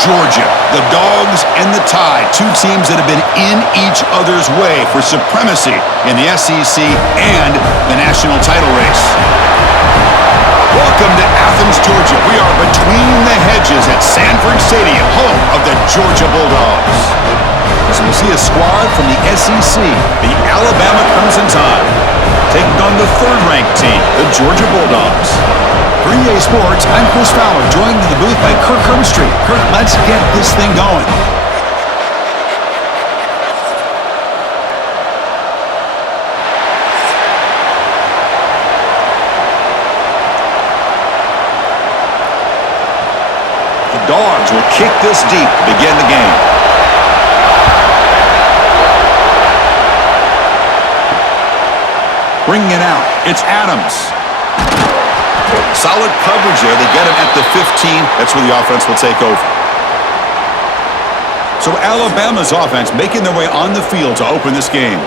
Georgia, the Dogs and the Tide, two teams that have been in each other's way for supremacy in the SEC and the national title race. Welcome to Athens, Georgia. We are between the hedges at Sanford Stadium, home of the Georgia Bulldogs. So we'll see a squad from the SEC, the Alabama CRIMSONTIDE, taking on the third-ranked team, the Georgia Bulldogs. For EA Sports, I'm Chris Fowler, joined in the booth by Kirk Hermstreet. Kirk, let's get this thing going. The Dogs will kick this deep to begin the game. Bringing it out, it's Adams. Solid coverage there. They get him at the 15. That's where the offense will take over. So Alabama's offense making their way on the field to open this game.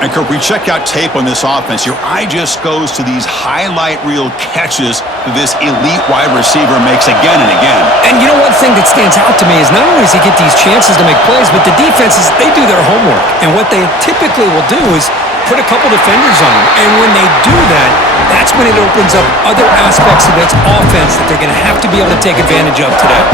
And Kirk, we check out tape on this offense. Your eye just goes to these highlight reel catches that this elite wide receiver makes again and again. And you know, one thing that stands out to me is not only does he get these chances to make plays, but the defenses, they do their homework. And what they typically will do is put a couple defenders on him. And when they do that, that's when it opens up other aspects of its offense that they're going to have to be able to take advantage of today.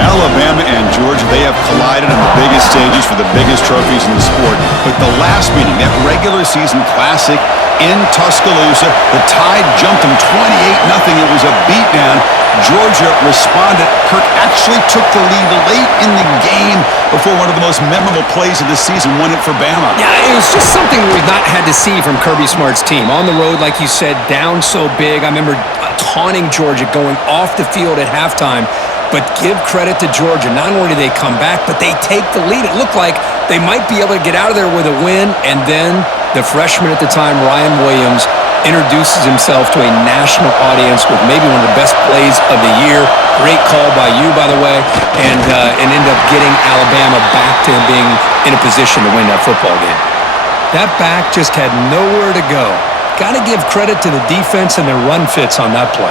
Alabama and Georgia, they have collided on the biggest stages for the biggest trophies in the sport. But the last meeting, that regular season classic in Tuscaloosa, the Tide jumped them 28-0. It was a beatdown. Georgia responded. Kirk actually took the lead late in the game before one of the most memorable plays of the season won it for Bama. Yeah, it was just something we've not had to see from Kirby Smart's team. On the road, like you said, down so big. I remember taunting Georgia going off the field at halftime. But give credit to Georgia. Not only do they come back, but they take the lead. It looked like they might be able to get out of there with a win. And then the freshman at the time, Ryan Williams, introduces himself to a national audience with maybe one of the best plays of the year. Great call by you, by the way, and ended up getting Alabama back to being in a position to win that football game. That back just had nowhere to go. Got to give credit to the defense and their run fits on that play.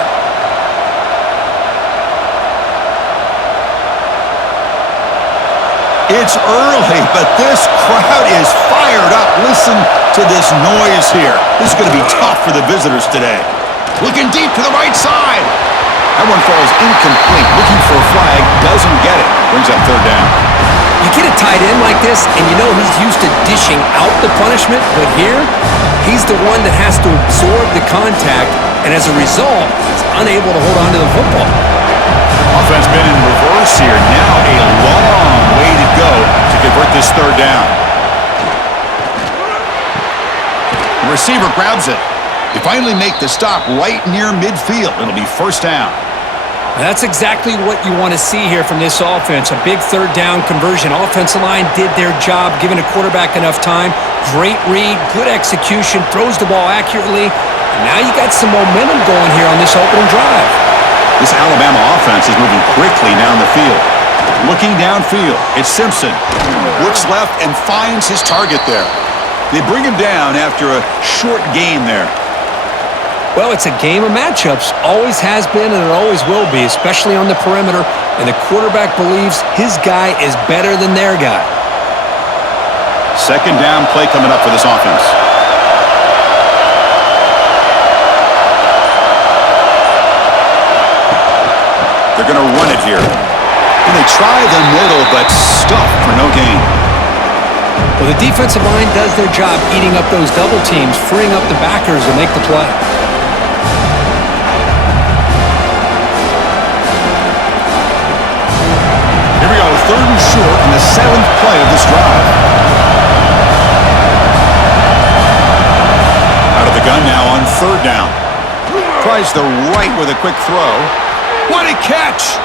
It's early, but this crowd is fired up. Listen to this noise here. This is going to be tough for the visitors today. Looking deep to the right side. That one falls incomplete. Looking for a flag, doesn't get it. Brings up third down. You get a tight end like this, and you know he's used to dishing out the punishment, but here, he's the one that has to absorb the contact, and as a result, he's unable to hold on to the football. Offense been in reverse here. Now a long way to go to convert this third down. The receiver grabs it. They finally make the stop right near midfield. It'll be first down. That's exactly what you want to see here from this offense. A big third down conversion. Offensive line did their job, giving the quarterback enough time. Great read, good execution, throws the ball accurately. And now you got some momentum going here on this opening drive. This Alabama offense is moving quickly down the field. Looking downfield, it's Simpson. Looks left and finds his target there. They bring him down after a short gain there. Well, it's a game of matchups. Always has been and it always will be, especially on the perimeter. And the quarterback believes his guy is better than their guy. Second down play coming up for this offense. They're going to run it here. And they try the middle, but stuffed for no gain. Well, the defensive line does their job eating up those double teams, freeing up the backers to make the play. Here we go, third and short in the seventh play of this drive. Out of the gun now on third down. Tries the right with a quick throw. What a catch!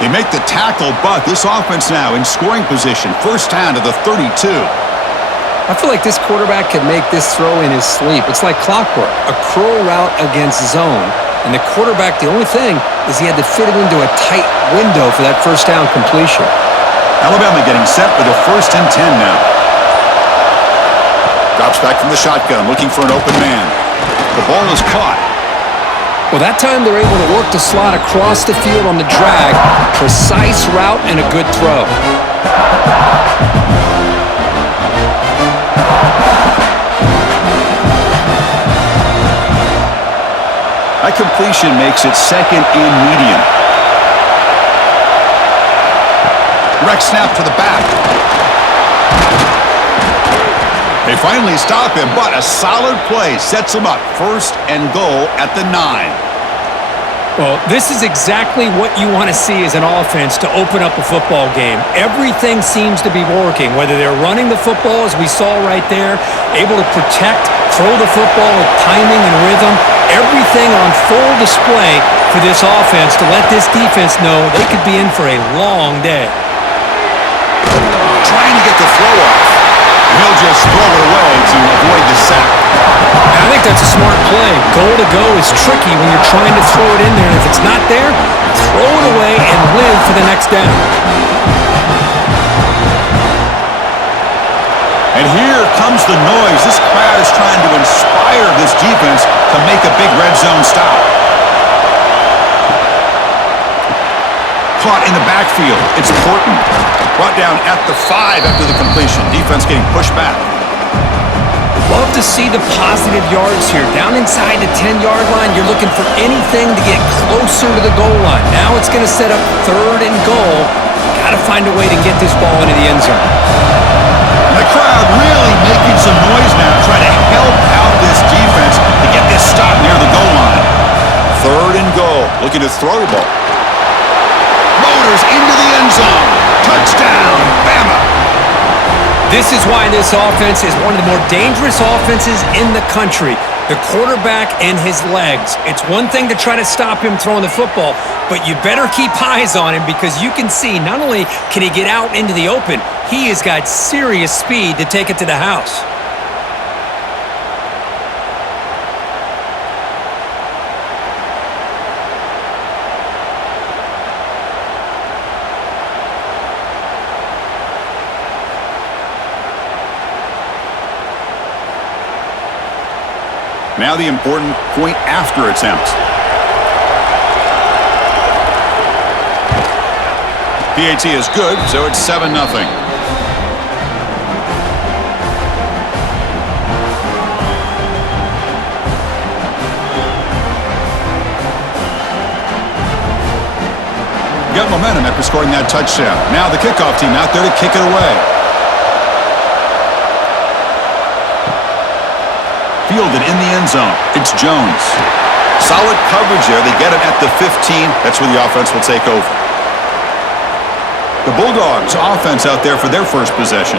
They make the tackle, but this offense now in scoring position. First down to the 32. I feel like this quarterback could make this throw in his sleep. It's like clockwork. A curl route against zone. And the quarterback, the only thing is he had to fit it into a tight window for that first down completion. Alabama getting set with a 1st and 10 now. Drops back from the shotgun, looking for an open man. The ball is caught. Well, that time they're able to work the slot across the field on the drag. Precise route and a good throw. That completion makes it second and medium. Direct snap to the back. They finally stop him, but a solid play sets him up. First and goal at the 9. Well, this is exactly what you want to see as an offense to open up a football game. Everything seems to be working, whether they're running the football, as we saw right there, able to protect, throw the football with timing and rhythm. Everything on full display for this offense to let this defense know they could be in for a long day. Trying to get the throw off. He'll just throw it away to avoid the sack. I think that's a smart play. Goal to go is tricky when you're trying to throw it in there. And if it's not there, throw it away and live for the next down. And here comes the noise. This crowd is trying to inspire this defense to make a big red zone stop. Caught in the backfield. It's Porton. Brought down at the 5 after the completion. Defense getting pushed back. Love to see the positive yards here. Down inside the 10-yard line, you're looking for anything to get closer to the goal line. Now it's going to set up third and goal. Got to find a way to get this ball into the end zone. The crowd really making some noise now, trying to help out this defense to get this stop near the goal line. Third and goal. Looking to throw the ball. Motors into the end zone. Touchdown, Bama. This is why this offense is one of the more dangerous offenses in the country. The quarterback and his legs. It's one thing to try to stop him throwing the football, but you better keep eyes on him because you can see not only can he get out into the open, he has got serious speed to take it to the house. Now the important point after attempt. PAT is good, so it's 7-0. Got momentum after scoring that touchdown. Now the kickoff team out there to kick it away. Fielded in the end zone. It's Jones. Solid coverage there. They get it at the 15. That's where the offense will take over. The Bulldogs offense out there for their first possession.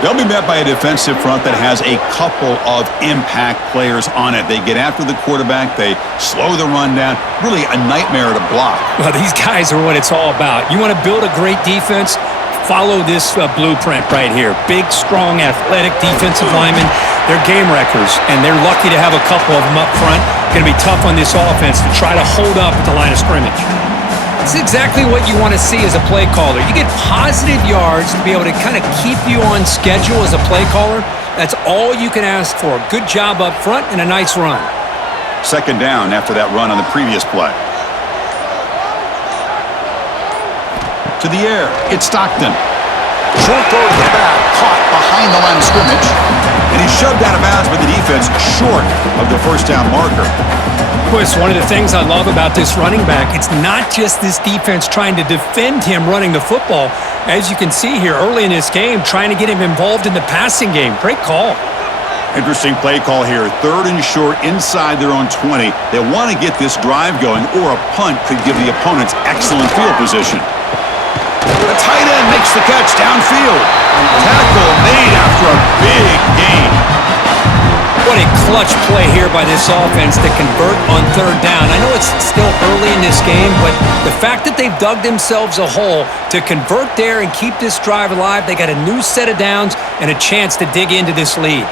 They'll be met by a defensive front that has a couple of impact players on it. They get after the quarterback. They slow the run down. Really a nightmare to block. Well, these guys are what it's all about. You want to build a great defense? Follow this blueprint right here. Big, strong, athletic defensive linemen. They're game wreckers, and they're lucky to have a couple of them up front. Going to be tough on this offense to try to hold up at the line of scrimmage. This is exactly what you want to see as a play caller. You get positive yards to be able to kind of keep you on schedule as a play caller. That's all you can ask for. Good job up front and a nice run. Second down after that run on the previous play. To the air, it's Stockton. Short throw to the back, caught behind the line of scrimmage. And he's shoved out of bounds by the defense short of the first down marker. Boy, it's one of the things I love about this running back. It's not just this defense trying to defend him running the football. As you can see here early in this game, trying to get him involved in the passing game. Great call. Interesting play call here. Third and short inside their own 20. They want to get this drive going, or a punt could give the opponents excellent field position. The tight end makes the catch downfield. Tackle made after a big gain. What a clutch play here by this offense to convert on third down. I know it's still early in this game, but the fact that they've dug themselves a hole to convert there and keep this drive alive, they got a new set of downs and a chance to dig into this lead.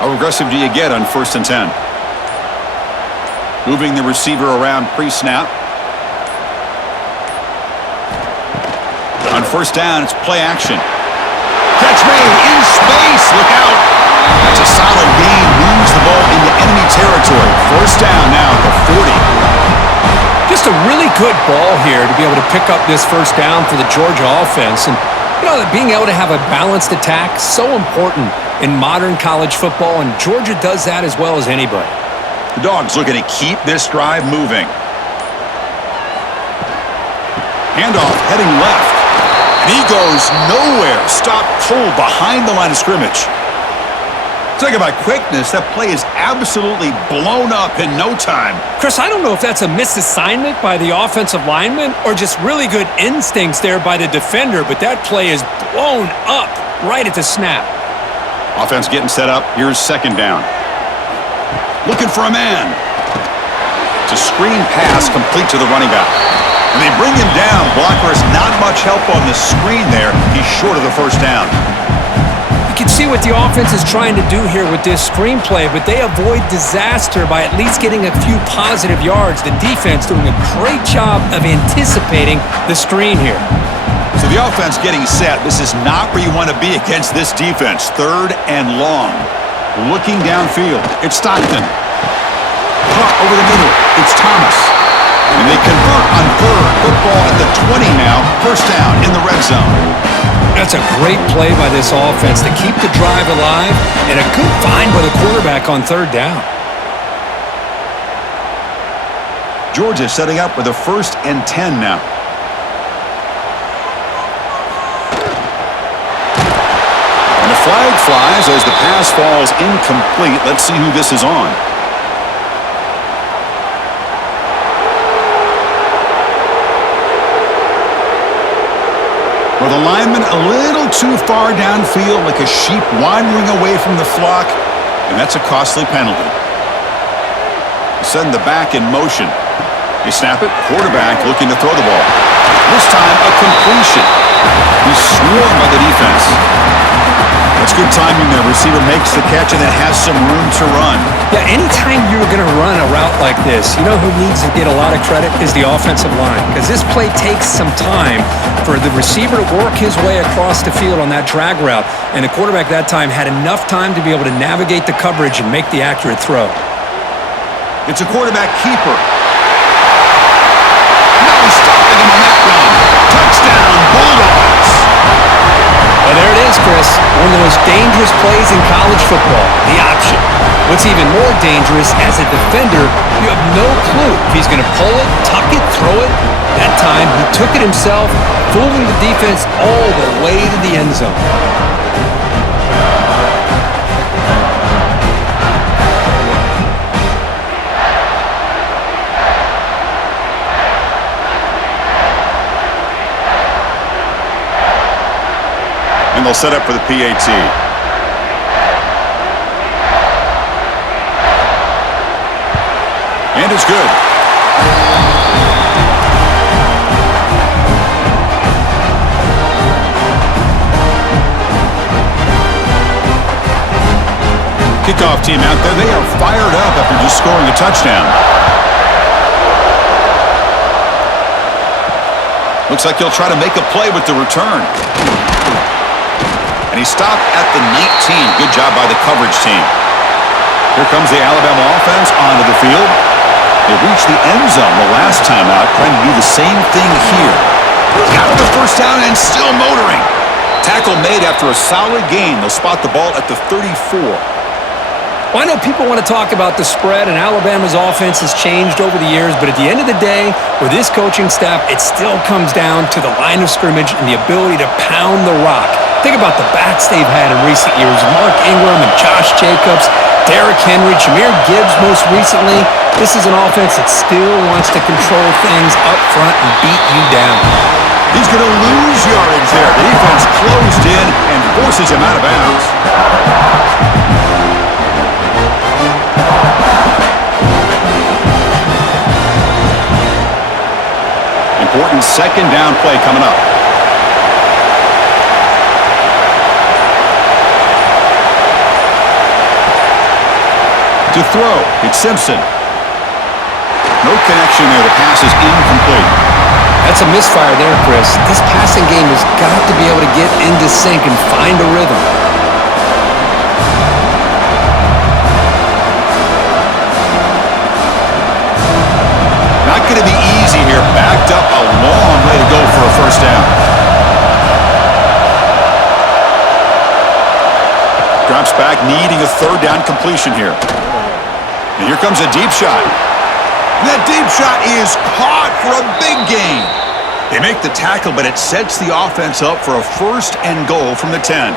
How aggressive do you get on 1st and 10? Moving the receiver around pre-snap. On 1st down, it's play action. Catch made in space. Look out. That's a solid gain. Moves drives the ball into enemy territory. First down now at the 40. Just a really good ball here to be able to pick up this first down for the Georgia offense. And, being able to have a balanced attack, so important in modern college football, and Georgia does that as well as anybody. The Dogs looking to keep this drive moving. Handoff heading left. And he goes nowhere. Stop cold behind the line of scrimmage. Talk about quickness. That play is absolutely blown up in no time. Chris, I don't know if that's a misassignment by the offensive lineman or just really good instincts there by the defender, but that play is blown up right at the snap. Offense getting set up. Here's second down. Looking for a man. It's a screen pass complete to the running back. And they bring him down. Blocker has not much help on the screen there. He's short of the first down. You can see what the offense is trying to do here with this screenplay, but they avoid disaster by at least getting a few positive yards. The defense doing a great job of anticipating the screen here. So the offense getting set. This is not where you want to be against this defense. Third and long. Looking downfield. It's Stockton. Caught over the middle. It's Thomas. And they convert on third. Football at the 20 now. First down in the red zone. That's a great play by this offense to keep the drive alive, and a good find by the quarterback on third down. Georgia setting up with a 1st and 10 now. And the flag flies as the pass falls incomplete. Let's see who this is on. Well, the lineman a little too far downfield, like a sheep wandering away from the flock, and that's a costly penalty. Send the back in motion. They snap it. Quarterback looking to throw the ball. This time, a completion. He's swarmed by the defense. That's good timing there. Receiver makes the catch and then has some room to run. Yeah, anytime you're going to run a route like this, you know who needs to get a lot of credit is the offensive line, because this play takes some time for the receiver to work his way across the field on that drag route, and the quarterback that time had enough time to be able to navigate the coverage and make the accurate throw. It's a quarterback keeper. Now he's stopping him on that run. Touchdown, Bulldogs. Well, there it is, Chris. One of the most dangerous plays in college football, the option. What's even more dangerous, as a defender, you have no clue if he's going to pull it, tuck it, throw it. That time, he took it himself, fooling the defense all the way to the end zone. And they'll set up for the PAT. And it's good. Kickoff team out there. They are fired up after just scoring a touchdown. Looks like he'll try to make a play with the return. And he stopped at the 19. Good job by the coverage team. Here comes the Alabama offense onto the field. They reached the end zone the last time out, trying to do the same thing here. Got the first down and still motoring. Tackle made after a solid gain. They'll spot the ball at the 34. Well, I know people want to talk about the spread, and Alabama's offense has changed over the years, but at the end of the day, with this coaching staff, it still comes down to the line of scrimmage and the ability to pound the rock. Think about the backs they've had in recent years. Mark Ingram and Josh Jacobs, Derrick Henry, Jahmyr Gibbs most recently. This is an offense that still wants to control things up front and beat you down. He's going to lose yardage there. The defense closed in and forces him out of bounds. Important second down play coming up. To throw, it's Simpson. No connection there. The pass is incomplete. That's a misfire there, Chris. This passing game has got to be able to get into sync and find a rhythm. go for a first down. Drops back, needing a third down completion here. And here comes a deep shot. That deep shot is caught for a big gain. They make the tackle, but it sets the offense up for a first and goal from the 10.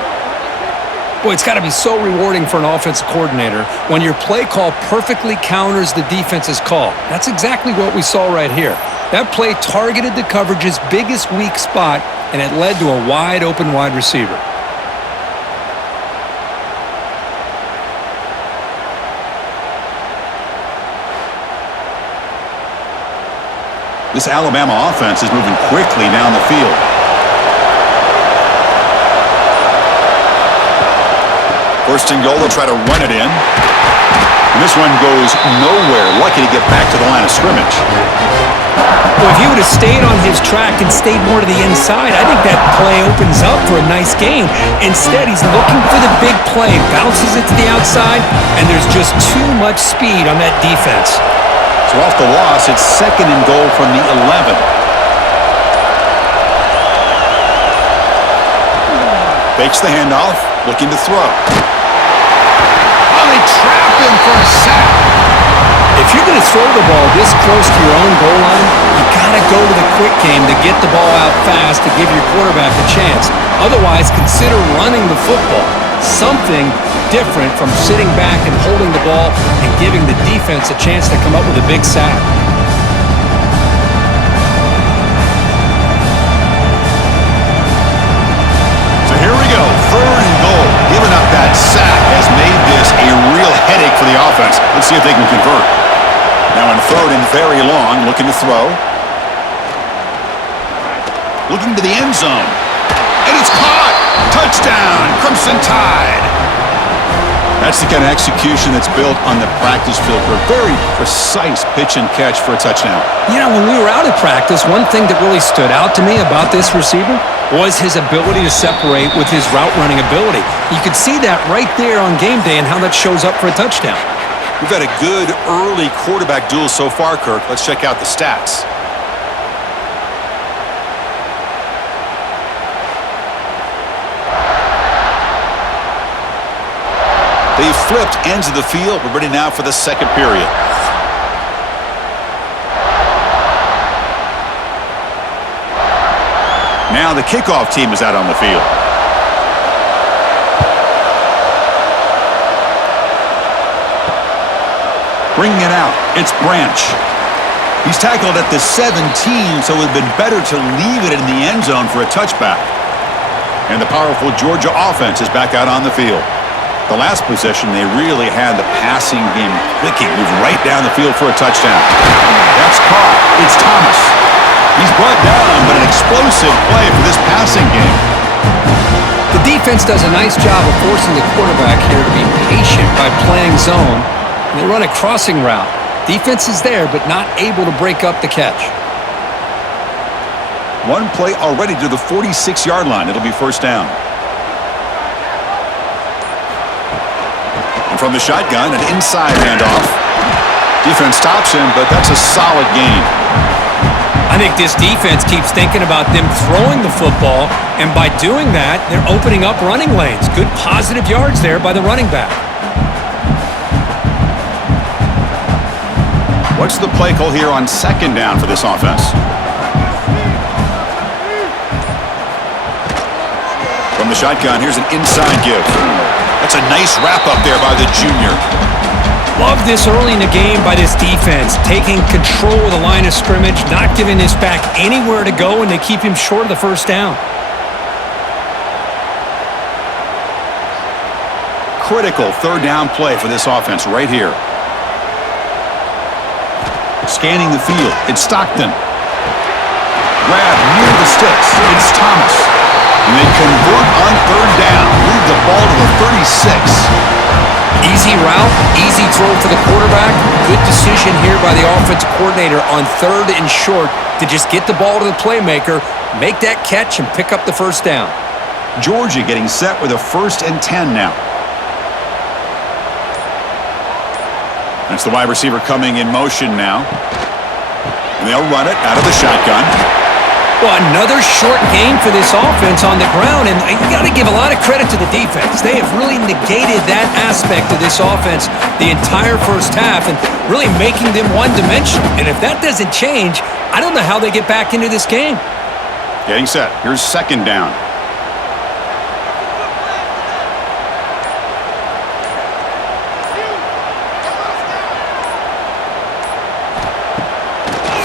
Boy, it's got to be so rewarding for an offensive coordinator when your play call perfectly counters the defense's call. That's exactly what we saw right here. That play targeted the coverage's biggest weak spot, and it led to a wide-open wide receiver. This Alabama offense is moving quickly down the field. First and goal, they'll try to run it in. And this one goes nowhere. Lucky to get back to the line of scrimmage. Well, if he would have stayed on his track and stayed more to the inside, I think that play opens up for a nice gain. Instead, he's looking for the big play, bounces it to the outside, and there's just too much speed on that defense. So off the loss, it's second and goal from the 11. Fakes the handoff, looking to throw. Oh, they trap him for a sack. If you're going to throw the ball this close to your own goal line, you got to go to the quick game to get the ball out fast to give your quarterback a chance. Otherwise, consider running the football. Something different from sitting back and holding the ball and giving the defense a chance to come up with a big sack. So here we go, third and goal. Giving up that sack has made this a real headache for the offense. Let's see if they can convert. Now in third and very long, looking to throw. Looking to the end zone. And it's caught! Touchdown, Crimson Tide! That's the kind of execution that's built on the practice field for a very precise pitch and catch for a touchdown. You know, when we were out at practice, one thing that really stood out to me about this receiver was his ability to separate with his route running ability. You could see that right there on game day and how that shows up for a touchdown. We've had a good early quarterback duel so far, Kirk. Let's check out the stats. They've flipped ends of the field. We're ready now for the second period. Now the kickoff team is out on the field. Bringing it out, it's Branch. He's tackled at the 17, so it would have been better to leave it in the end zone for a touchback. And the powerful Georgia offense is back out on the field. The last possession, they really had the passing game clicking. Moved right down the field for a touchdown. That's caught. It's Thomas. He's brought down, but an explosive play for this passing game. The defense does a nice job of forcing the quarterback here to be patient by playing zone. And they run a crossing route. Defense is there, but not able to break up the catch. One play already to the 46-yard line. It'll be first down. And from the shotgun, an inside handoff. Defense stops him, but that's a solid gain. I think this defense keeps thinking about them throwing the football, and by doing that, they're opening up running lanes. Good positive yards there by the running back. What's the play call here on second down for this offense? From the shotgun, here's an inside give. That's a nice wrap-up there by the junior. Love this early in the game by this defense, taking control of the line of scrimmage, not giving this back anywhere to go, and they keep him short of the first down. Critical third down play for this offense right here. Scanning the field, it's Stockton. Grab near the sticks, it's Thomas. And they convert on third down, move the ball to the 36. Easy route, easy throw for the quarterback. Good decision here by the offensive coordinator on third and short to just get the ball to the playmaker, make that catch, and pick up the first down. Georgia getting set with a 1st and 10 now. That's the wide receiver coming in motion now. And they'll run it out of the shotgun. Well, another short game for this offense on the ground, and you got to give a lot of credit to the defense. They have really negated that aspect of this offense the entire first half and really making them one-dimensional. And if that doesn't change, I don't know how they get back into this game. Getting set. Here's second down.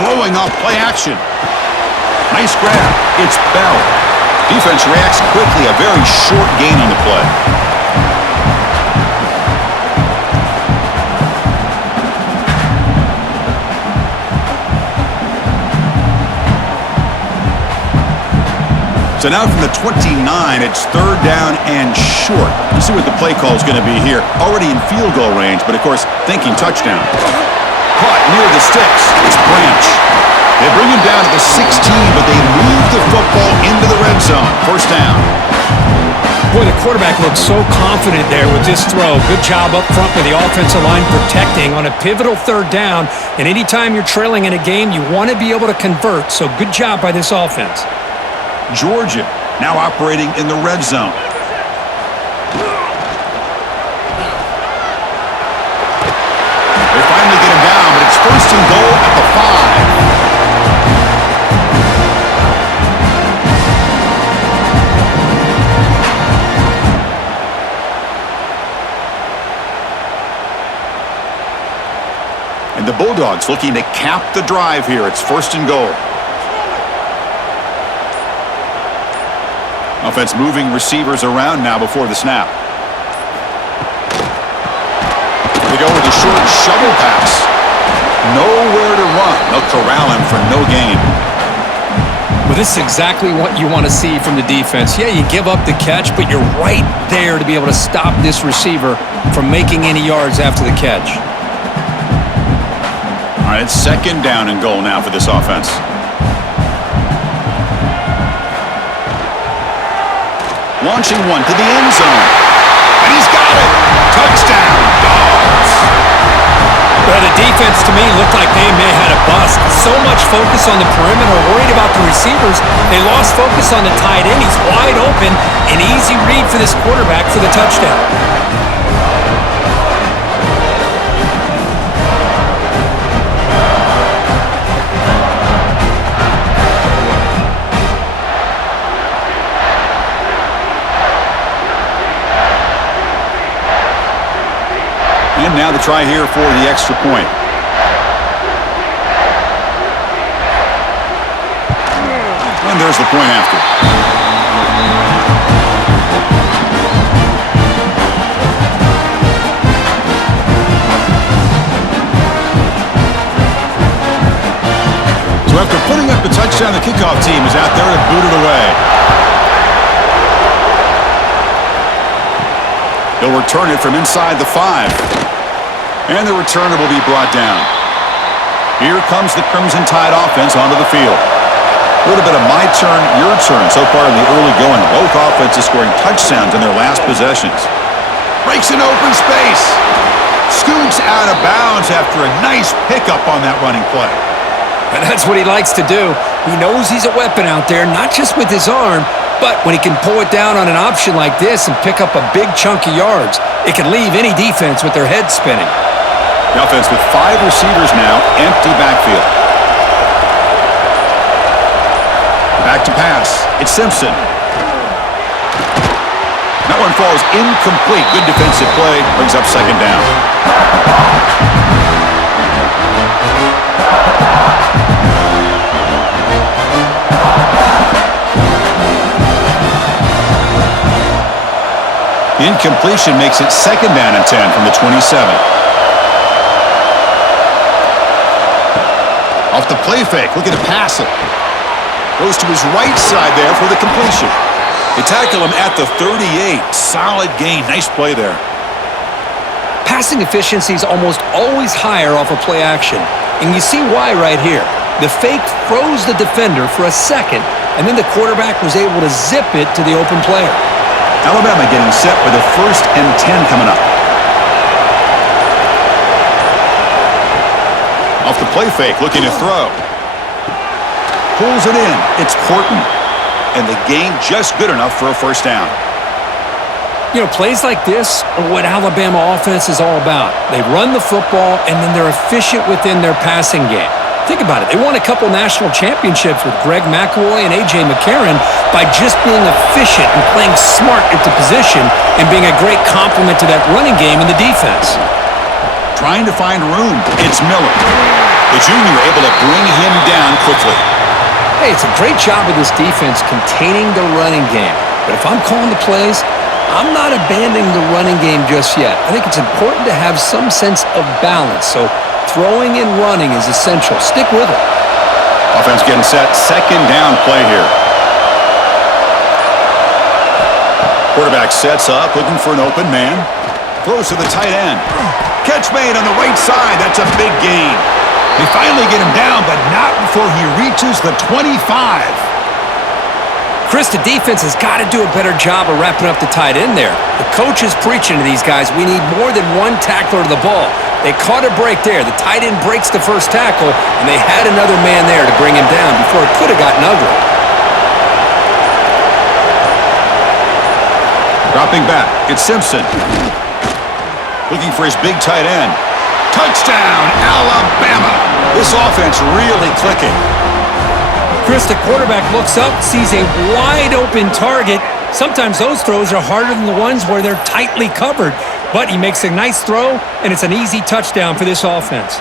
Throwing off play action. Nice grab. It's Bell. Defense reacts quickly. A very short gain on the play. So now from the 29, it's third down and short. Let's see what the play call is going to be here. Already in field goal range, but of course, thinking touchdown. Caught near the sticks. It's Branch. They bring him down to the 16, but they move the football into the red zone. First down. Boy, the quarterback looks so confident there with this throw. Good job up front with the offensive line protecting on a pivotal third down. And anytime you're trailing in a game, you want to be able to convert. So good job by this offense. Georgia now operating in the red zone. They finally get him down, but it's first and goal at the 5. And the Bulldogs looking to cap the drive here. It's first and goal. Offense moving receivers around now before the snap. They go with a short shovel pass. Nowhere to run. They'll corral him for no gain. Well, this is exactly what you want to see from the defense. Yeah, you give up the catch, but you're right there to be able to stop this receiver from making any yards after the catch. All right, it's second down and goal now for this offense. Launching one to the end zone. And he's got it. Touchdown, Dogs. Well, the defense to me looked like they may have had a bust. So much focus on the perimeter, worried about the receivers. They lost focus on the tight end. He's wide open. An easy read for this quarterback for the touchdown. And now the try here for the extra point. And there's the point after. So after putting up the touchdown, the kickoff team is out there to boot it away. They'll return it from inside the 5. And the returner will be brought down. Here comes the Crimson Tide offense onto the field. A little bit of my turn, your turn so far in the early going. Both offenses scoring touchdowns in their last possessions. Breaks an open space. Scoots out of bounds after a nice pickup on that running play. And that's what he likes to do. He knows he's a weapon out there, not just with his arm, but when he can pull it down on an option like this and pick up a big chunk of yards, it can leave any defense with their head spinning. The offense with 5 receivers now, empty backfield. Back to pass. It's Simpson. That one falls incomplete. Good defensive play. Brings up second down. The incompletion makes it second down and 10 from the 27. Off the play fake, looking to pass it. Goes to his right side there for the completion. They tackle him at the 38. Solid gain. Nice play there. Passing efficiency is almost always higher off of play action. And you see why right here. The fake froze the defender for a second, and then the quarterback was able to zip it to the open player. Alabama getting set for the 1st and 10 coming up. Off the play fake, looking to throw. Pulls it in. It's Horton. And the gain just good enough for a first down. You know, plays like this are what Alabama offense is all about. They run the football, and then they're efficient within their passing game. Think about it. They won a couple national championships with Greg McElroy and A.J. McCarron by just being efficient and playing smart at the position and being a great complement to that running game in the defense. Trying to find room. It's Miller. The junior able to bring him down quickly. Hey, it's a great job of this defense containing the running game. But if I'm calling the plays, I'm not abandoning the running game just yet. I think it's important to have some sense of balance. So throwing and running is essential. Stick with it. Offense getting set. Second down play here. Quarterback sets up, looking for an open man. Throws to the tight end. Catch made on the right side. That's a big gain. They finally get him down, but not before he reaches the 25. Chris, the defense has got to do a better job of wrapping up the tight end there. The coach is preaching to these guys, we need more than one tackler to the ball. They caught a break there. The tight end breaks the first tackle, and they had another man there to bring him down before it could have gotten ugly. Dropping back, it's Simpson. Looking for his big tight end. Touchdown, Alabama! This offense really clicking. Chris, the quarterback looks up, sees a wide-open target. Sometimes those throws are harder than the ones where they're tightly covered. But he makes a nice throw, and it's an easy touchdown for this offense.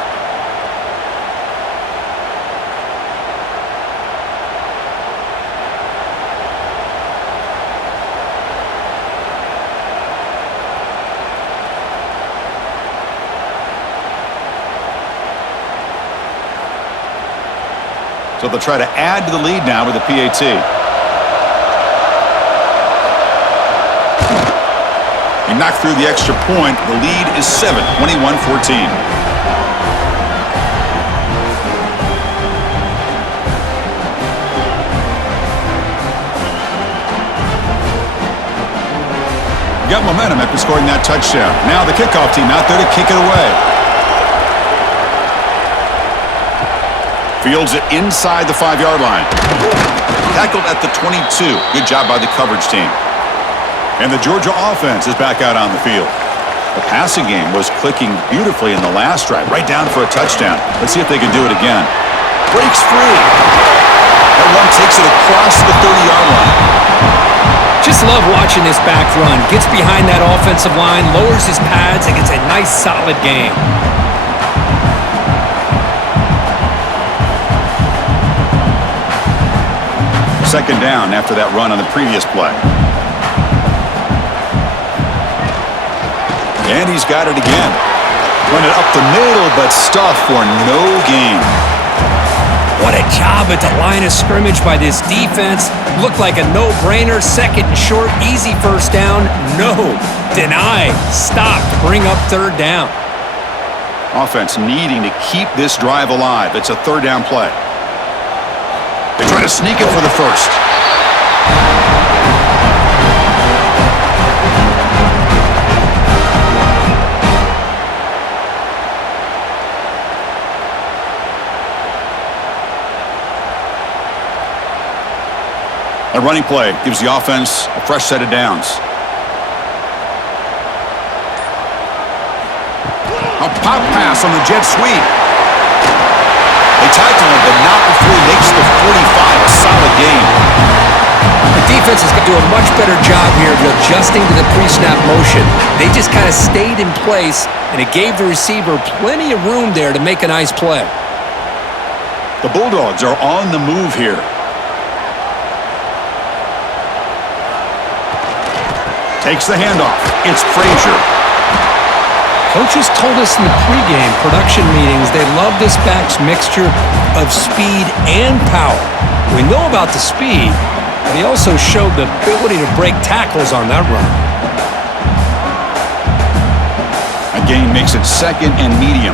So they'll try to add to the lead now with a PAT. He knocked through the extra point. The lead is 7, 21-14. Got momentum after scoring that touchdown. Now the kickoff team out there to kick it away. Fields it inside the 5-yard line. Tackled at the 22. Good job by the coverage team. And the Georgia offense is back out on the field. The passing game was clicking beautifully in the last drive, right down for a touchdown. Let's see if they can do it again. Breaks free. That run takes it across the 30-yard line. Just love watching this back run. Gets behind that offensive line, lowers his pads, and gets a nice solid gain. Second down after that run on the previous play. And he's got it again. Run it up the middle, but stuffed for no gain. What a job at the line of scrimmage by this defense. Looked like a no-brainer. Second and short, easy first down. No. Deny. Stop. Bring up third down. Offense needing to keep this drive alive. It's a third down play. They try to sneak it for the first. A running play gives the offense a fresh set of downs. A pop pass on the jet sweep. They tackle him, but not before he makes the 45, a solid gain. The defense is going to do a much better job here of adjusting to the pre-snap motion. They just kind of stayed in place, and it gave the receiver plenty of room there to make a nice play. The Bulldogs are on the move here. Takes the handoff. It's Frazier. Coaches told us in the pregame production meetings they love this back's mixture of speed and power. We know about the speed, but he also showed the ability to break tackles on that run. A gain makes it second and medium.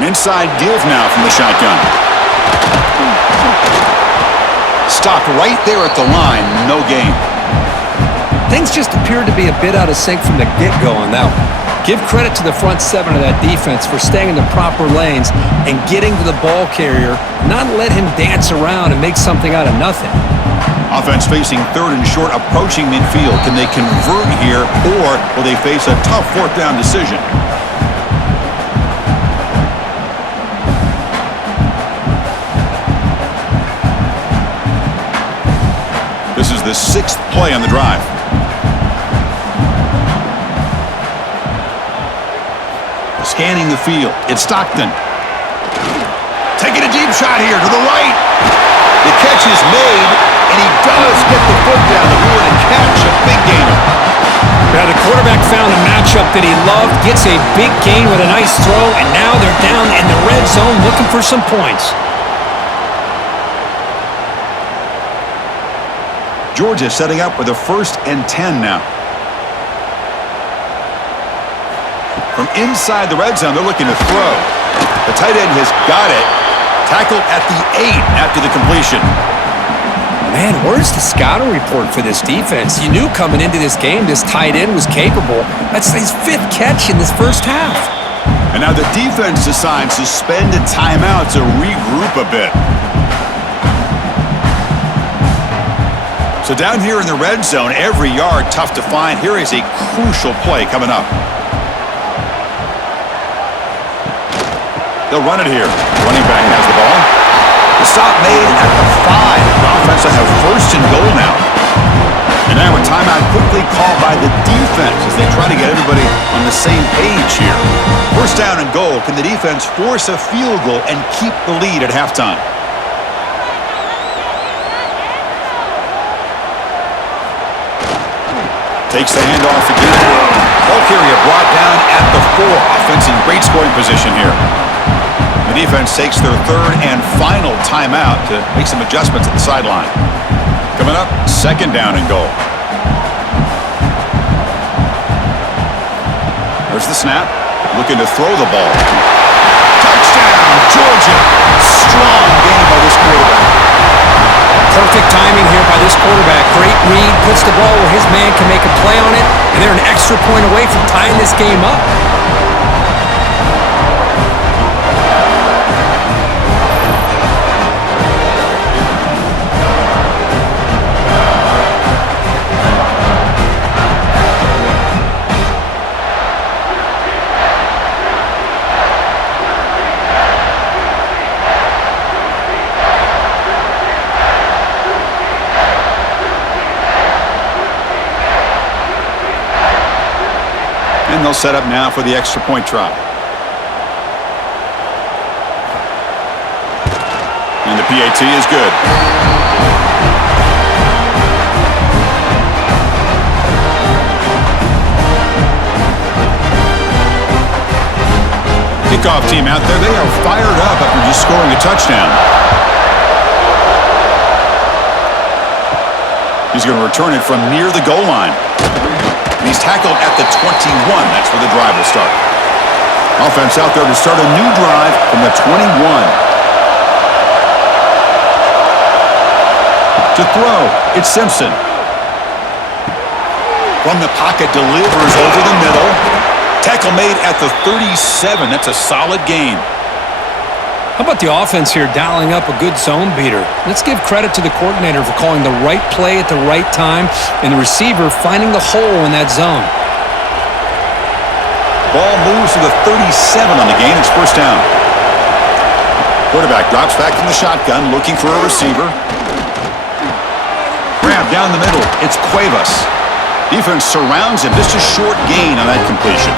An inside give now from the shotgun. Stopped right there at the line, no gain. Things just appeared to be a bit out of sync from the get-go on that one. Give credit to the front seven of that defense for staying in the proper lanes and getting to the ball carrier, not let him dance around and make something out of nothing. Offense facing third and short, approaching midfield. Can they convert here, or will they face a tough fourth down decision? This is the 6th play on the drive. Scanning the field. It's Stockton. Taking a deep shot here to the right. The catch is made, and he does get the foot down to rule it and catch a big gainer. Now the quarterback found a matchup that he loved, gets a big gain with a nice throw, and now they're down in the red zone looking for some points. Georgia setting up with a 1st and 10 now. From inside the red zone, they're looking to throw. The tight end has got it. Tackled at the 8 after the completion. Man, where's the scouting report for this defense? You knew coming into this game this tight end was capable. That's his 5th catch in this first half. And now the defense decides to spend a timeout to regroup a bit. So down here in the red zone, every yard tough to find. Here is a crucial play coming up. They'll run it here. Running back has the ball. The stop made at the 5. The offense will have 1st and goal now. And now a timeout quickly called by the defense as they try to get everybody on the same page here. 1st down and goal. Can the defense force a field goal and keep the lead at halftime? Takes the handoff again. Ball carrier brought down at the 4. Offense in great scoring position here. The defense takes their 3rd and final timeout to make some adjustments at the sideline. Coming up, 2nd down and goal. There's the snap. Looking to throw the ball. Touchdown, Georgia. Strong game by this quarterback. Perfect timing here by this quarterback. Great read, puts the ball where his man can make a play on it, and they're an extra point away from tying this game up. And they'll set up now for the extra point try. And the PAT is good. Kickoff team out there. They are fired up after just scoring a touchdown. He's going to return it from near the goal line. He's tackled at the 21. That's where the drive will start. Offense out there to start a new drive from the 21. To throw, it's Simpson. From the pocket, delivers over the middle. Tackle made at the 37. That's a solid gain. How about the offense here dialing up a good zone beater? Let's give credit to the coordinator for calling the right play at the right time and the receiver finding the hole in that zone. Ball moves to the 37 on the gain. It's 1st down. Quarterback drops back from the shotgun, looking for a receiver. Grab down the middle. It's Cuevas. Defense surrounds him. Just a short gain on that completion.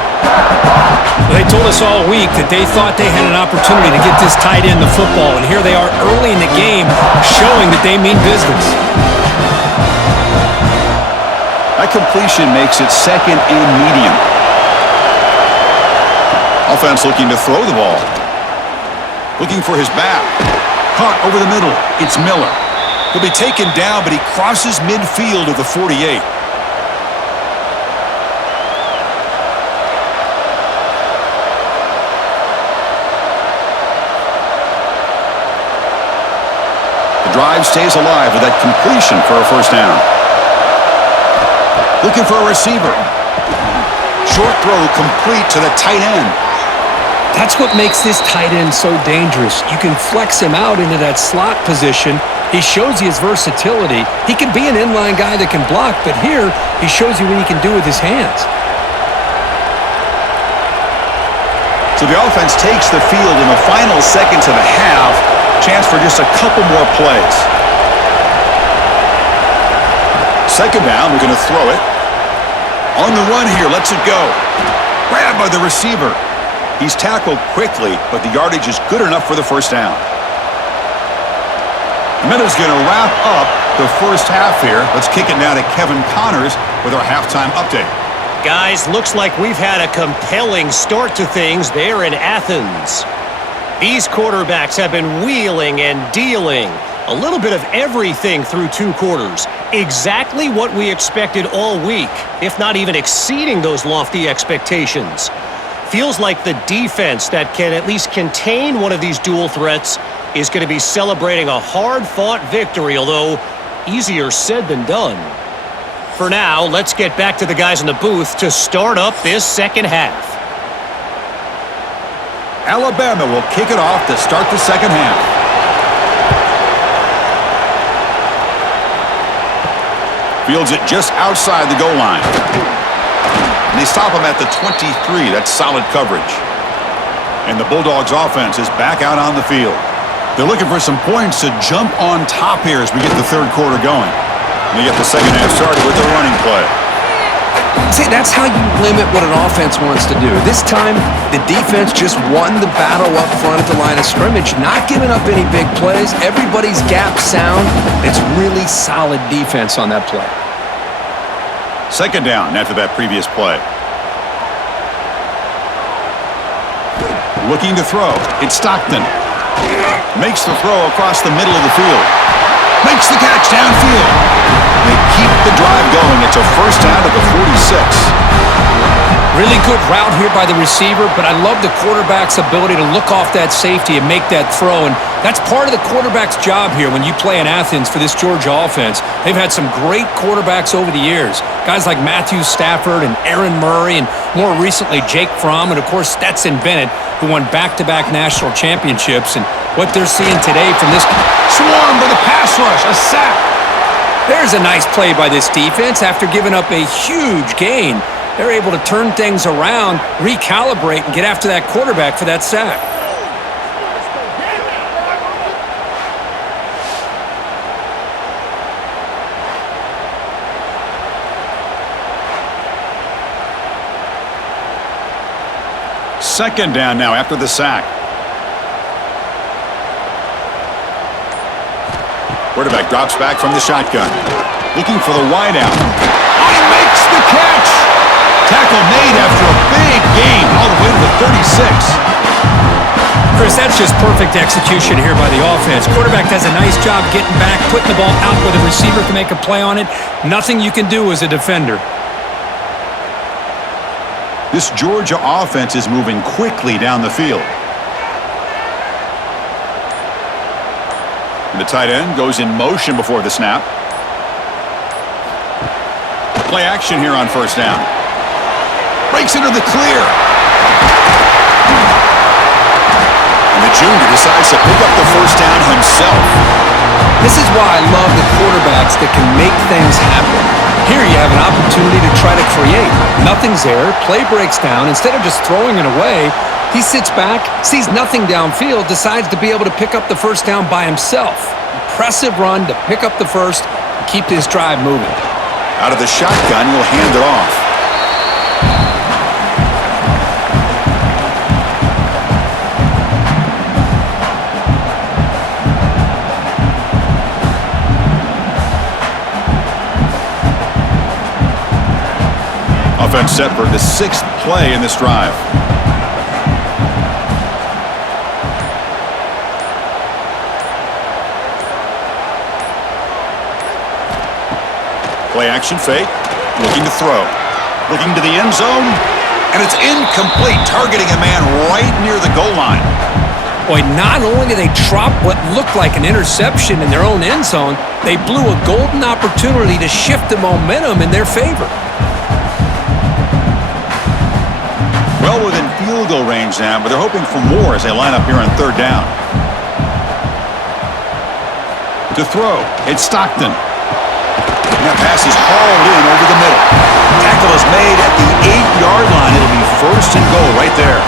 They told us all week that they thought they had an opportunity to get this tight end the football, and here they are early in the game showing that they mean business. That completion makes it 2nd and medium. Offense looking to throw the ball. Looking for his back. Caught over the middle. It's Miller. He'll be taken down, but he crosses midfield of the 48. Drive stays alive with that completion for a 1st down. Looking for a receiver. Short throw complete to the tight end. That's what makes this tight end so dangerous. You can flex him out into that slot position. He shows you his versatility. He can be an inline guy that can block, but here he shows you what he can do with his hands. So the offense takes the field in the final seconds of the half. Chance for just a couple more plays. Second down, we're going to throw it. On the run here, lets it go. Grabbed by the receiver. He's tackled quickly, but the yardage is good enough for the first down. The minute's going to wrap up the first half here. Let's kick it now to Kevin Connors with our halftime update. Guys, looks like we've had a compelling start to things there in Athens. These quarterbacks have been wheeling and dealing. A little bit of everything through 2 quarters. Exactly what we expected all week, if not even exceeding those lofty expectations. Feels like the defense that can at least contain one of these dual threats is going to be celebrating a hard-fought victory, although easier said than done. For now, let's get back to the guys in the booth to start up this second half. Alabama will kick it off to start the second half. Fields it just outside the goal line. And they stop him at the 23. That's solid coverage. And the Bulldogs offense is back out on the field. They're looking for some points to jump on top here as we get the third quarter going. And they get the second half started with the running play. See, that's how you limit what an offense wants to do. This time, the defense just won the battle up front at the line of scrimmage, not giving up any big plays. Everybody's gap sound. It's really solid defense on that play. Second down after that previous play. Looking to throw. It's Stockton. Makes the throw across the middle of the field. Makes the catch downfield. They keep the drive going. It's a first down at the 46. Really good route here by the receiver, but I love the quarterback's ability to look off that safety and make that throw, and that's part of the quarterback's job here when you play in Athens for this Georgia offense. They've had some great quarterbacks over the years, guys like Matthew Stafford and Aaron Murray, and more recently Jake Fromm, and of course Stetson Bennett, who won back-to-back national championships. And what they're seeing today from this Swarm by the pass rush, a sack. There's a nice play by this defense. After giving up a huge gain, they're able to turn things around, recalibrate, and get after that quarterback for that sack. Second down now after the sack. Quarterback drops back from the shotgun. Looking for the wideout. He makes the catch! Tackle made after a big gain all the way to the 36. Chris, that's just perfect execution here by the offense. Quarterback does a nice job getting back, putting the ball out where the receiver can make a play on it. Nothing you can do as a defender. This Georgia offense is moving quickly down the field. And the tight end goes in motion before the snap. Play action here on first down. Breaks into the clear. And the junior decides to pick up the first down himself. This is why I love the quarterbacks that can make things happen. Here you have an opportunity to try to create. Nothing's there. Play breaks down. Instead of just throwing it away, he sits back, sees nothing downfield, decides to be able to pick up the first down by himself. Impressive run to pick up the first and keep this drive moving. Out of the shotgun, he'll hand it off. Offense set for the 6th play in this drive. Play action fake. Looking to throw. Looking to the end zone. And it's incomplete, targeting a man right near the goal line. Boy, not only did they drop what looked like an interception in their own end zone, they blew a golden opportunity to shift the momentum in their favor. well within field goal range now, but they're hoping for more as they line up here on third down. To throw, it's Stockton. And that pass is hauled in over the middle. Tackle is made at the 8-yard line. It'll be first and goal right there.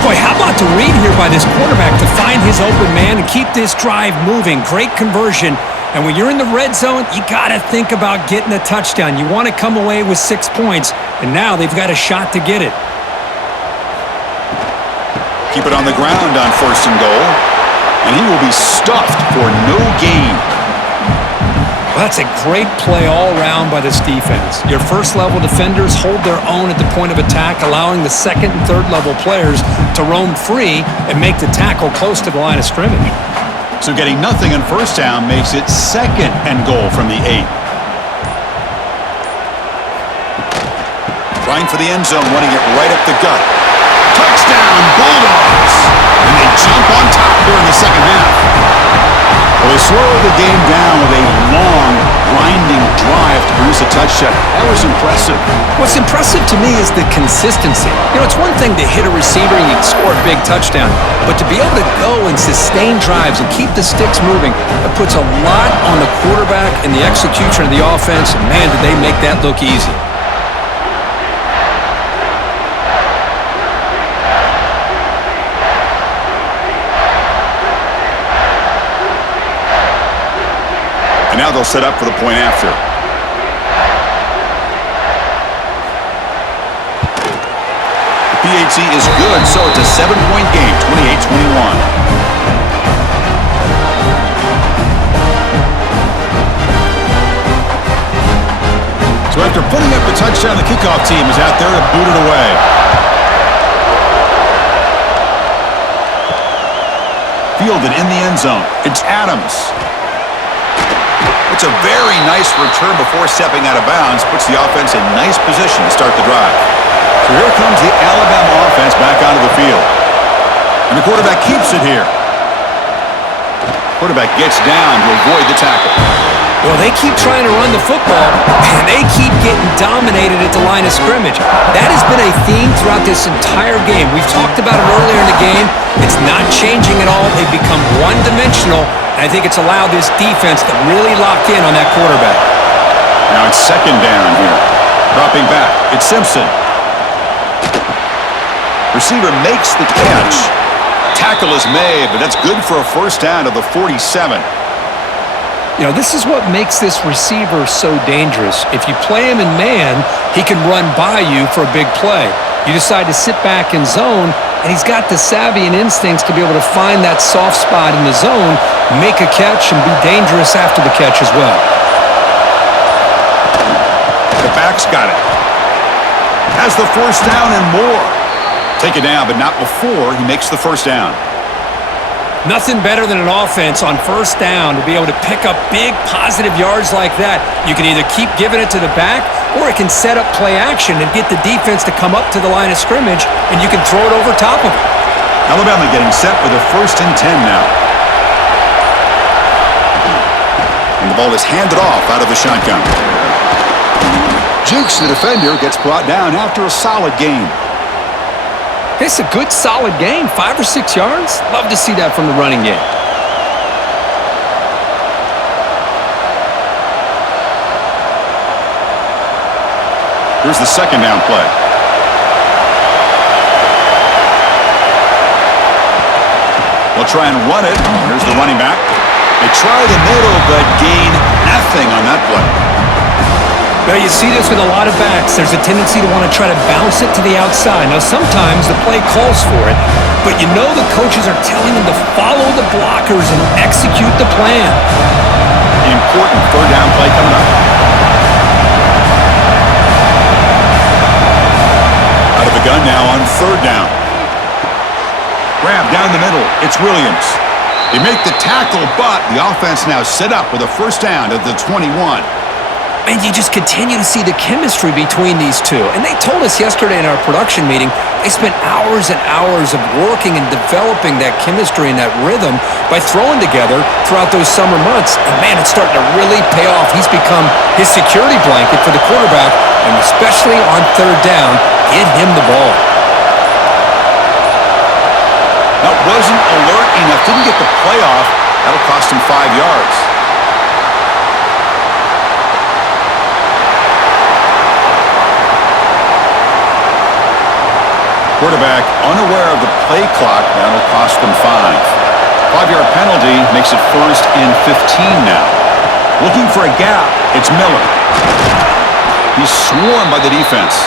Boy, how about the read here by this quarterback to find his open man and keep this drive moving. Great conversion. And when you're in the red zone, you got to think about getting a touchdown. You want to come away with 6 points, and now they've got a shot to get it. Keep it on the ground on first and goal. And he will be stuffed for no gain. Well, that's a great play all around by this defense. Your first-level defenders hold their own at the point of attack, allowing the second- and third-level players to roam free and make the tackle close to the line of scrimmage. So getting nothing on first down makes it second and goal from the 8. Trying for the end zone, running it right up the gut. Touchdown, Bulldogs! And they jump on top here in the second half. Well, they slowed the game down with a long, grinding drive to produce a touchdown. That was impressive. What's impressive to me is the consistency. You know, it's one thing to hit a receiver and you can score a big touchdown, but to be able to go and sustain drives and keep the sticks moving, that puts a lot on the quarterback and the execution of the offense, and man, did they make that look easy. And now they'll set up for the point after. PAT is good, so it's a 7-point game, 28-21. So after putting up a touchdown, the kickoff team is out there to boot it away. Fielded in the end zone. It's Adams. It's a very nice return before stepping out of bounds. Puts the offense in nice position to start the drive. So here comes the Alabama offense back onto the field. And the quarterback keeps it here. Quarterback gets down to avoid the tackle. Well, they keep trying to run the football, and they keep getting dominated at the line of scrimmage. That has been a theme throughout this entire game. We've talked about it earlier in the game. It's not changing at all. They've become one-dimensional, and I think it's allowed this defense to really lock in on that quarterback. Now it's second down here. Dropping back. It's Simpson. Receiver makes the catch. Tackle is made, but that's good for a first down to the 47. You know, this is what makes this receiver so dangerous. If you play him in man, he can run by you for a big play. You decide to sit back in zone, and he's got the savvy and instincts to be able to find that soft spot in the zone, make a catch, and be dangerous after the catch as well. The back's got it. Has the first down and more. Take it down, but not before he makes the first down. Nothing better than an offense on first down to be able to pick up big positive yards like that. You can either keep giving it to the back, or it can set up play action and get the defense to come up to the line of scrimmage, and you can throw it over top of it. Alabama getting set with a first and 10 now. And the ball is handed off out of the shotgun. Jukes, the defender, gets brought down after a solid game. It's a good, solid game. 5 or 6 yards. Love to see that from the running game. Here's the second down play. They'll try and run it. Here's the running back. They try the middle, but gain nothing on that play. Well, you see this with a lot of backs. There's a tendency to want to try to bounce it to the outside. Now, sometimes the play calls for it, but you know the coaches are telling them to follow the blockers and execute the plan. Important third down play coming up. Out of the gun now on third down. Grab down the middle. It's Williams. They make the tackle, but the offense now set up with a first down at the 21. And you just continue to see the chemistry between these two. And they told us yesterday in our production meeting, they spent hours and hours of working and developing that chemistry and that rhythm by throwing together throughout those summer months. And man, it's starting to really pay off. He's become his security blanket for the quarterback, and especially on third down, get him the ball. wasn't alert enough, didn't get the play off. That'll cost him 5 yards. Quarterback unaware of the play clock. That'll cost them 5. 5-yard penalty makes it 1st and 15 now. Looking for a gap, it's Miller. He's swarmed by the defense.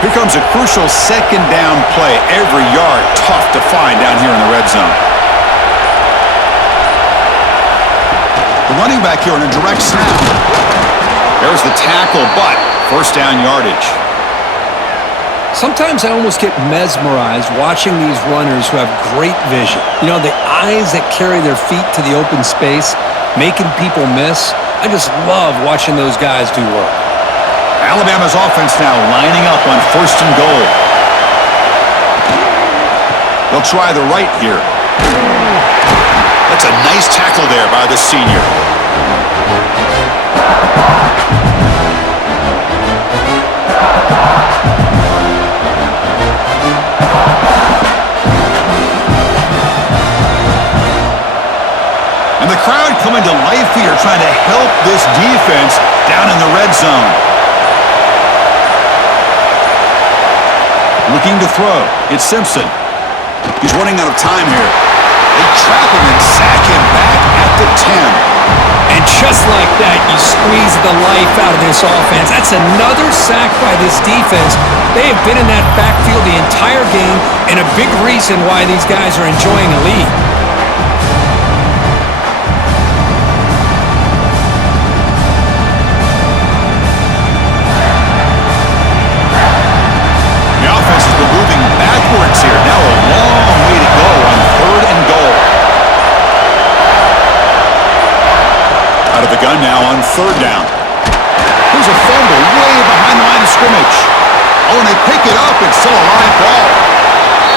Here comes a crucial 2nd down play. Every yard tough to find down here in the red zone. The running back here in a direct snap. There's the tackle, but 1st down yardage. Sometimes I almost get mesmerized watching these runners who have great vision. You know, the eyes that carry their feet to the open space, making people miss. I just love watching those guys do work. Alabama's offense now lining up on 1st and goal. They'll try the right here. That's a nice tackle there by the senior. And the crowd coming to life here, trying to help this defense down in the red zone. Looking to throw. It's Simpson. He's running out of time here. They trap him and sack him back at the 10. And just like that, you squeeze the life out of this offense. That's another sack by this defense. They have been in that backfield the entire game, and a big reason why these guys are enjoying a lead. The offense has been moving backwards here. Now a long way to go on 3rd and goal. Out of the gun now on 3rd down. Here's a fumble way behind the line of scrimmage. Oh, and they pick it up. It's still a live ball.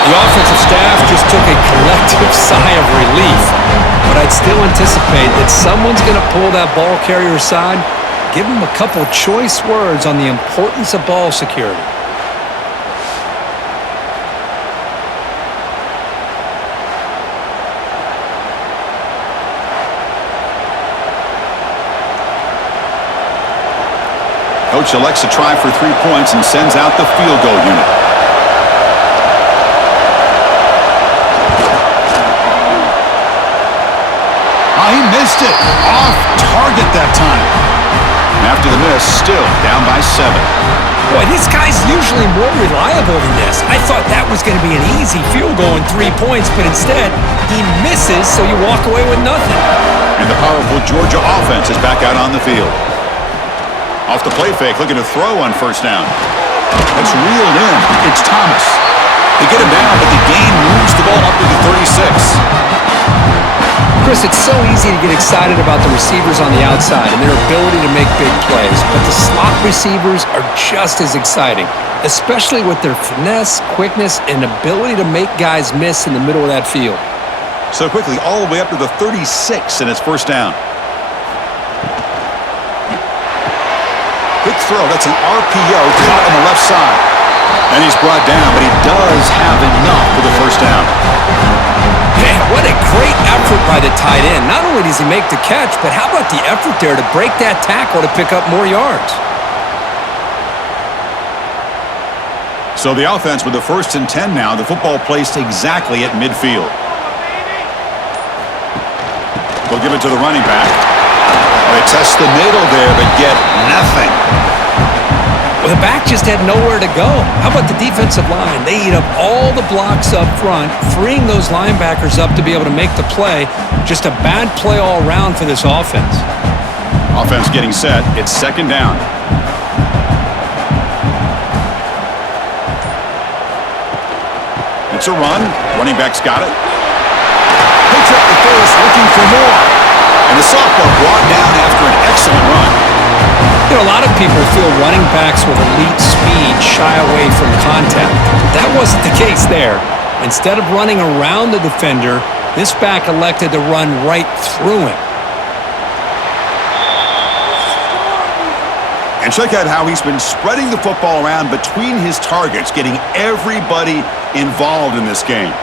The offensive staff just took a collective sigh of relief. But I'd still anticipate that someone's going to pull that ball carrier aside, give him a couple choice words on the importance of ball security. Coach elects to try for 3 points and sends out the field goal unit. Oh, he missed it. Off target that time. After the miss, still down by 7. Boy, this guy's usually more reliable than this. I thought that was going to be an easy field goal and 3 points, but instead, he misses, so you walk away with nothing. And the powerful Georgia offense is back out on the field. Off the play fake, looking to throw on 1st down. That's reeled in. It's Thomas. They get him down, but the gain moves the ball up to the 36. Chris, it's so easy to get excited about the receivers on the outside and their ability to make big plays, but the slot receivers are just as exciting, especially with their finesse, quickness, and ability to make guys miss in the middle of that field. So quickly, all the way up to the 36, and it's 1st down. Quick throw, that's an RPO caught on the left side. And he's brought down, but he does have enough for the 1st down. Man, what a great effort by the tight end. Not only does he make the catch, but how about the effort there to break that tackle to pick up more yards? So the offense with the 1st and 10 now, the football placed exactly at midfield. They'll give it to the running back. They test the middle there, but get nothing. Well, the back just had nowhere to go. How about the defensive line? They eat up all the blocks up front, freeing those linebackers up to be able to make the play. Just a bad play all around for this offense. Offense getting set. It's 2nd down. It's a run. Running back's got it. Picks up the first, looking for more. And the sophomore brought down after an excellent run. You know, a lot of people feel running backs with elite speed shy away from contact. But that wasn't the case there. Instead of running around the defender, This back elected to run right through him. And check out how he's been spreading the football around between his targets, getting everybody involved in this game.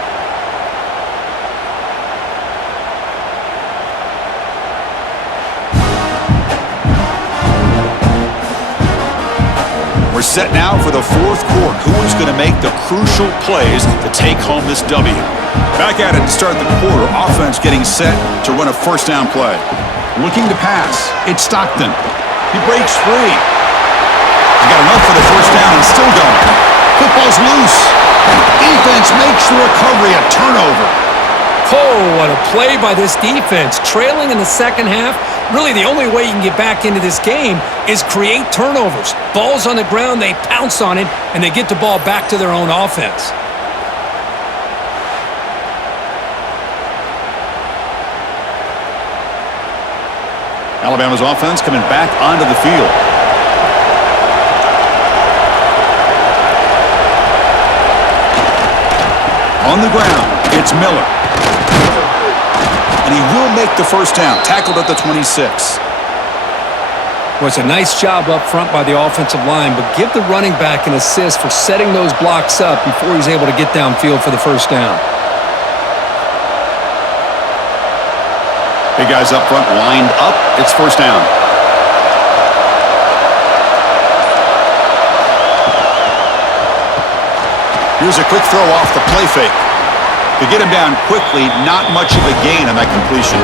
We're set now for the fourth quarter. Who is going to make the crucial plays to take home this W? Back at it to start the quarter. Offense getting set to run a first down play. Looking to pass. It's Stockton. He breaks free. He's got enough for the first down and still going. Football's loose. Defense makes the recovery a turnover. Oh, what a play by this defense. Trailing in the second half, really the only way you can get back into this game is create turnovers. Ball's on the ground, they pounce on it, and they get the ball back to their own offense. Alabama's offense coming back onto the field. On the ground, it's Miller. And he will make the first down, tackled at the 26. Well, it's a nice job up front by the offensive line, but give the running back an assist for setting those blocks up before he's able to get downfield for the first down. Big guys up front lined up. It's first down. Here's a quick throw off the play fake. To get him down quickly, not much of a gain on that completion.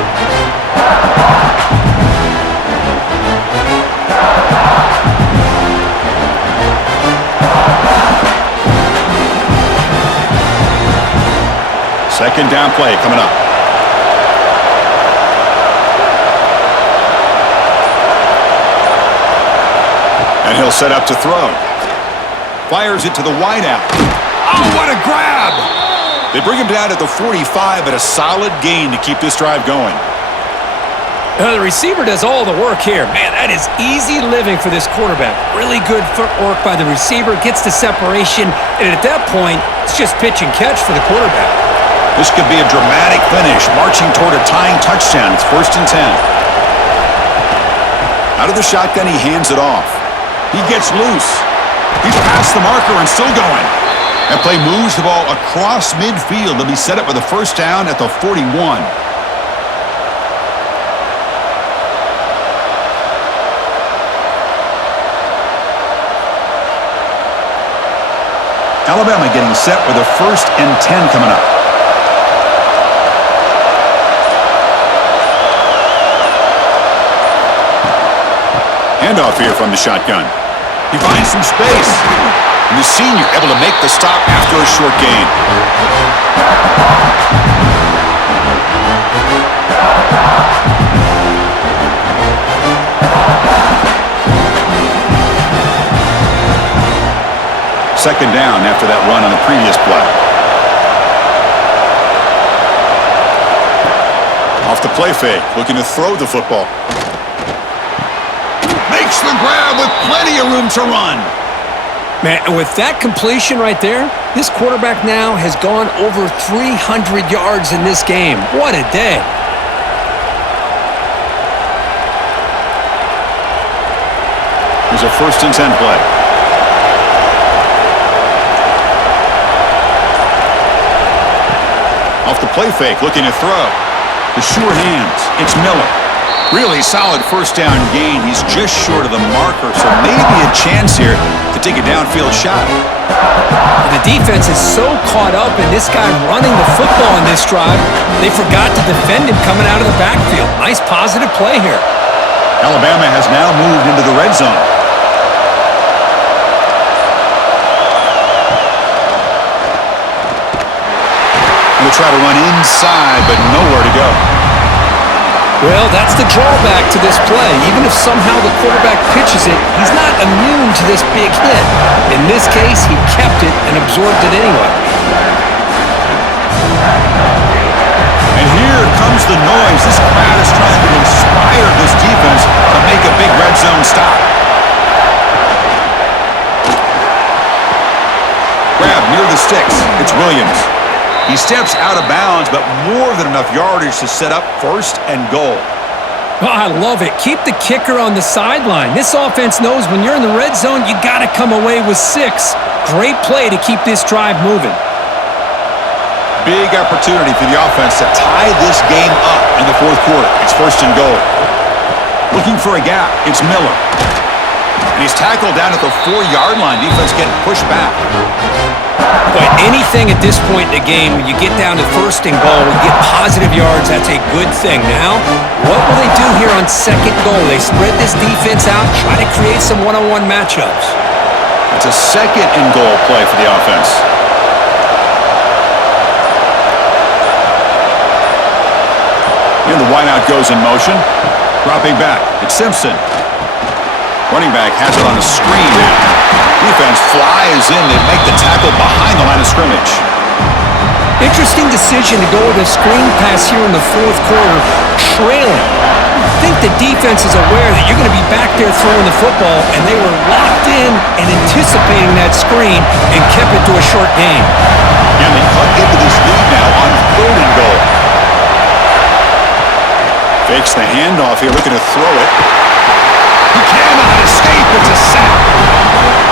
Second down play coming up. And he'll set up to throw. Fires it to the wideout. Oh, what a grab! They bring him down at the 45, but a solid gain to keep this drive going. The receiver does all the work here. Man, that is easy living for this quarterback. Really good footwork by the receiver, gets the separation, and at that point, it's just pitch and catch for the quarterback. This could be a dramatic finish, marching toward a tying touchdown. It's 1st and 10. Out of the shotgun, he hands it off. He gets loose. He's past the marker and still going. That play moves the ball across midfield. They'll be set up with a first down at the 41. Alabama getting set with a 1st and 10 coming up. Handoff here from the shotgun. He finds some space. And the senior able to make the stop after a short gain. Second down after that run on the previous play. Off the play fake, looking to throw the football. Makes the grab with plenty of room to run. Man, and with that completion right there, this quarterback now has gone over 300 yards in this game. What a day. Here's a 1st and 10 play. Off the play fake, looking to throw. The sure hands, it's Miller. Really solid first down gain. He's just short of the marker, so maybe a chance here to take a downfield shot. The defense is so caught up in this guy running the football in this drive, they forgot to defend him coming out of the backfield. Nice positive play here. Alabama has now moved into the red zone. They'll try to run inside, but nowhere to go. Well, that's the drawback to this play. Even if somehow the quarterback pitches it, he's not immune to this big hit. In this case, he kept it and absorbed it anyway. And here comes the noise. This crowd is trying to inspire this defense to make a big red zone stop. Grab near the sticks. It's Williams. He steps out of bounds, but more than enough yardage to set up 1st and goal. Oh, I love it. Keep the kicker on the sideline. This offense knows when you're in the red zone, you got to come away with 6. Great play to keep this drive moving. Big opportunity for the offense to tie this game up in the 4th quarter. It's 1st and goal. Looking for a gap. It's Miller. And he's tackled down at the 4-yard line. Defense getting pushed back. But anything at this point in the game, when you get down to 1st and goal, you get positive yards, that's a good thing. Now, what will they do here on 2nd goal? They spread this defense out, try to create some one-on-one matchups. It's a 2nd and goal play for the offense. And the wideout goes in motion. Dropping back. It's Simpson. Running back has it on a screen now. Defense flies in. They make the tackle behind the line of scrimmage. Interesting decision to go with a screen pass here in the 4th quarter, trailing. I think the defense is aware that you're going to be back there throwing the football, and they were locked in and anticipating that screen and kept it to a short gain. And they cut into this lead now on 3rd and goal. Fakes the handoff here, looking to throw it. He cannot escape. It's a sack.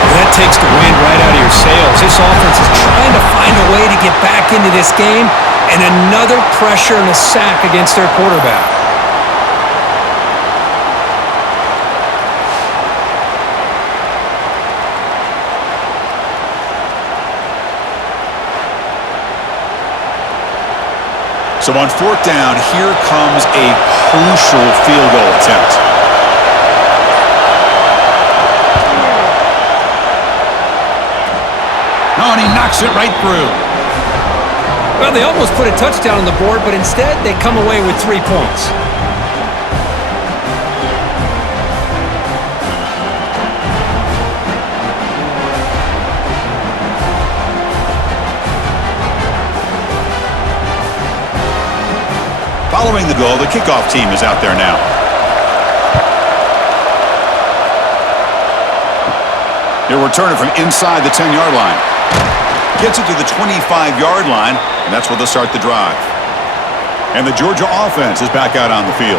That takes the wind right out of your sails. This offense is trying to find a way to get back into this game, and another pressure and a sack against their quarterback. So on 4th down, here comes a crucial field goal attempt. Oh, and he knocks it right through. Well, they almost put a touchdown on the board, but instead they come away with 3 points. Following the goal, the kickoff team is out there now. He'll return it from inside the 10-yard line. Gets it to the 25-yard line, and that's where they'll start the drive. And the Georgia offense is back out on the field.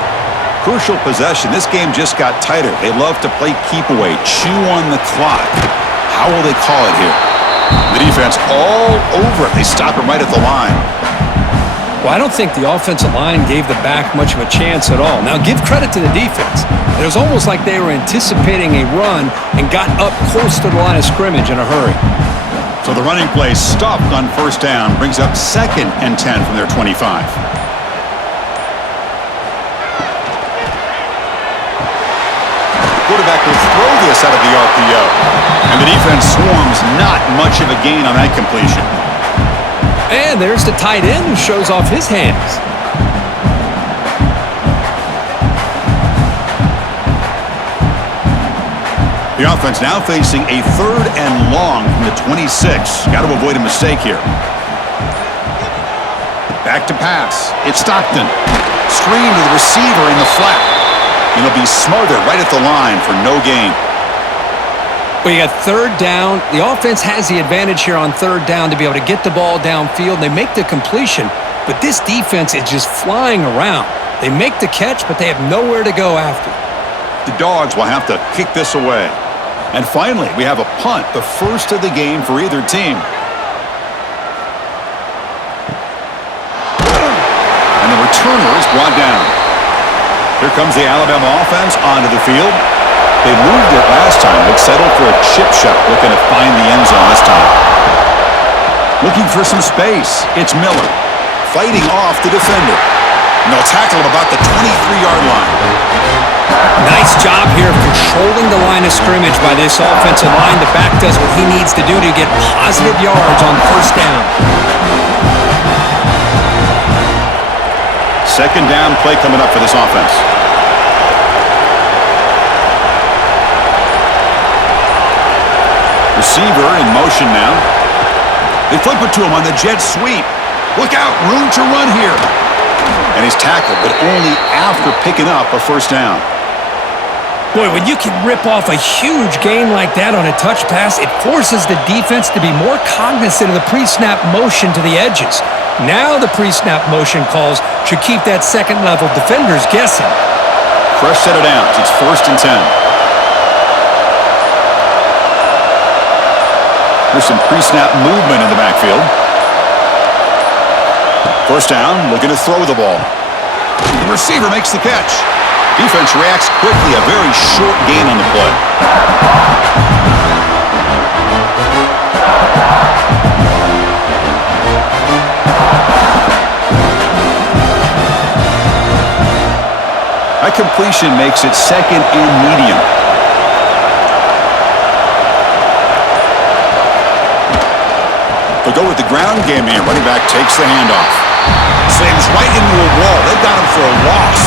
Crucial possession. This game just got tighter. They love to play keep away, chew on the clock. How will they call it here? The defense all over it. They stop it right at the line. Well, I don't think the offensive line gave the back much of a chance at all. Now, give credit to the defense. It was almost like they were anticipating a run and got up close to the line of scrimmage in a hurry. So the running play stopped on 1st down, brings up 2nd and 10 from their 25. Quarterback will throw this out of the RPO. And the defense swarms, not much of a gain on that completion. And there's the tight end who shows off his hands. The offense now facing a 3rd and long from the 26. Got to avoid a mistake here. Back to pass. It's Stockton. Screen to the receiver in the flat. And he'll be smothered right at the line for no gain. Well, you got 3rd down. The offense has the advantage here on 3rd down to be able to get the ball downfield. They make the completion, but this defense is just flying around. They make the catch, but they have nowhere to go after. The Dogs will have to kick this away. And finally, we have a punt, the first of the game for either team. And the returner is brought down. Here comes the Alabama offense onto the field. They moved it last time, but settled for a chip shot, looking to find the end zone this time. Looking for some space. It's Miller, fighting off the defender. And they'll tackle him about the 23-yard line. Nice job here of controlling the line of scrimmage by this offensive line. The back does what he needs to do to get positive yards on 1st down. 2nd down play coming up for this offense. Receiver in motion now. They flip it to him on the jet sweep. Look out, room to run here. And he's tackled, but only after picking up a 1st down. Boy, when you can rip off a huge gain like that on a touch pass, it forces the defense to be more cognizant of the pre-snap motion to the edges. Now the pre-snap motion calls should keep that second-level defenders guessing. Fresh set of downs. It's 1st and 10. There's some pre-snap movement in the backfield. 1st down, looking to throw the ball. The receiver makes the catch. Defense reacts quickly. A very short gain on the play. That completion makes it 2nd and medium. They'll go with the ground game here. Running back takes the handoff. Slams right into a wall. They've got him for a loss.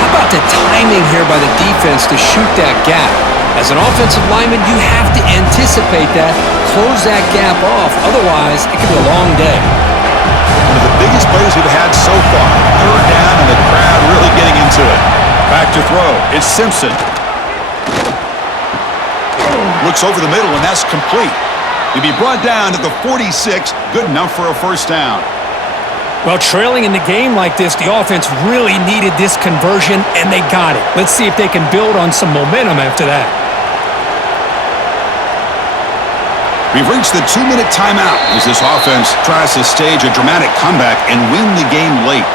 How about the timing here by the defense to shoot that gap? As an offensive lineman, you have to anticipate that, close that gap off. Otherwise, it could be a long day. One of the biggest plays we've had so far. 3rd down, and the crowd really getting into it. Back to throw. It's Simpson. Looks over the middle, and that's complete. He'll be brought down to the 46. Good enough for a 1st down. Well, trailing in the game like this, the offense really needed this conversion, and they got it. Let's see if they can build on some momentum after that. We've reached the 2-minute timeout as this offense tries to stage a dramatic comeback and win the game late.